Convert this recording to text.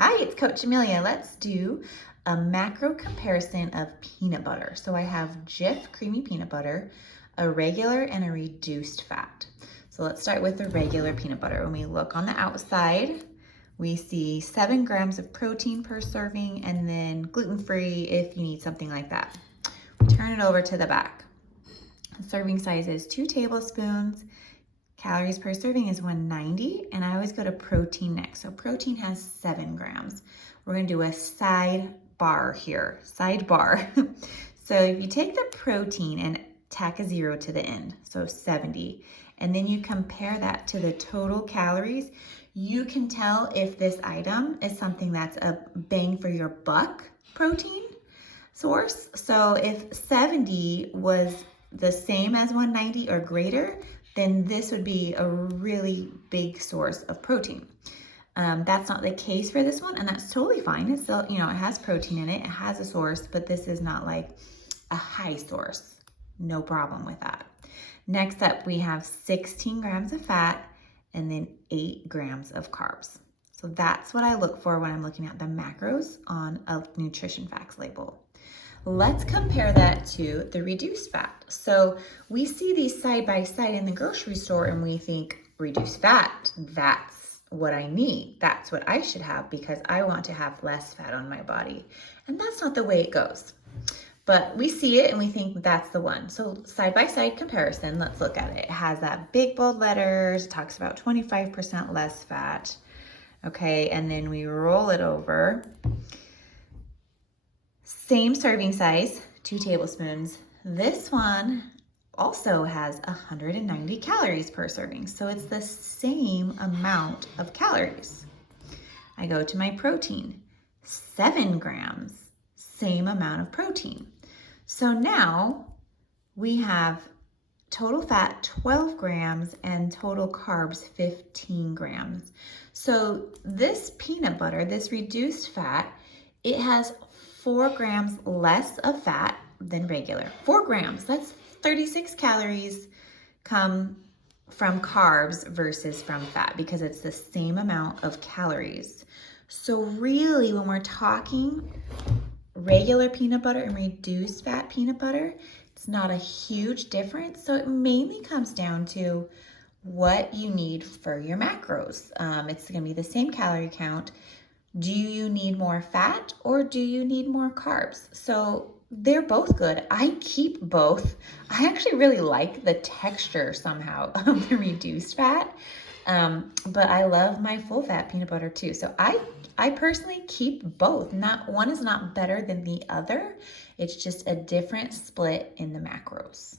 Hi, it's Coach Amelia. Let's do a macro comparison of peanut butter. So I have Jif Creamy Peanut Butter, a regular and a reduced fat. So let's start with the regular peanut butter. When we look on the outside, we see 7 grams of protein per serving and then gluten-free if you need something like that. We turn it over to the back. The serving size is 2 tablespoons. Calories per serving is 190, and I always go to protein next. So protein has 7 grams. We're gonna do a sidebar here, sidebar. So if you take the protein and tack a 0 to the end, so 70, and then you compare that to the total calories, you can tell if this item is something that's a bang for your buck protein source. So if 70 was the same as 190 or greater, then this would be a really big source of protein. That's not the case for this one, and that's totally fine. It's still, it has protein in it, it has a source, but this is not like a high source. No problem with that. Next up, we have 16 grams of fat and then 8 grams of carbs. So that's what I look for when I'm looking at the macros on a nutrition facts label. Let's compare that to the reduced fat. So we see these side by side in the grocery store and we think reduced fat, that's what I need. That's what I should have because I want to have less fat on my body. And that's not the way it goes. But we see it and we think that's the one. So side by side comparison, let's look at it. It has that big bold letters, talks about 25% less fat. Okay, and then we roll it over. Same serving size, 2 tablespoons. This one also has 190 calories per serving, so it's the same amount of calories. I go to my protein, 7 grams, same amount of protein. So now we have total fat 12 grams and total carbs 15 grams. So this peanut butter, this reduced fat, it has 4 grams less of fat than regular. 4 grams, that's 36 calories come from carbs versus from fat because it's the same amount of calories. So really when we're talking regular peanut butter and reduced fat peanut butter, it's not a huge difference. So it mainly comes down to what you need for your macros. It's gonna be the same calorie count. Do you need more fat or do you need more carbs? So they're both good. I keep both. I actually really like the texture somehow of the reduced fat, but I love my full fat peanut butter too. So I personally keep both. Not one is not better than the other. It's just a different split in the macros.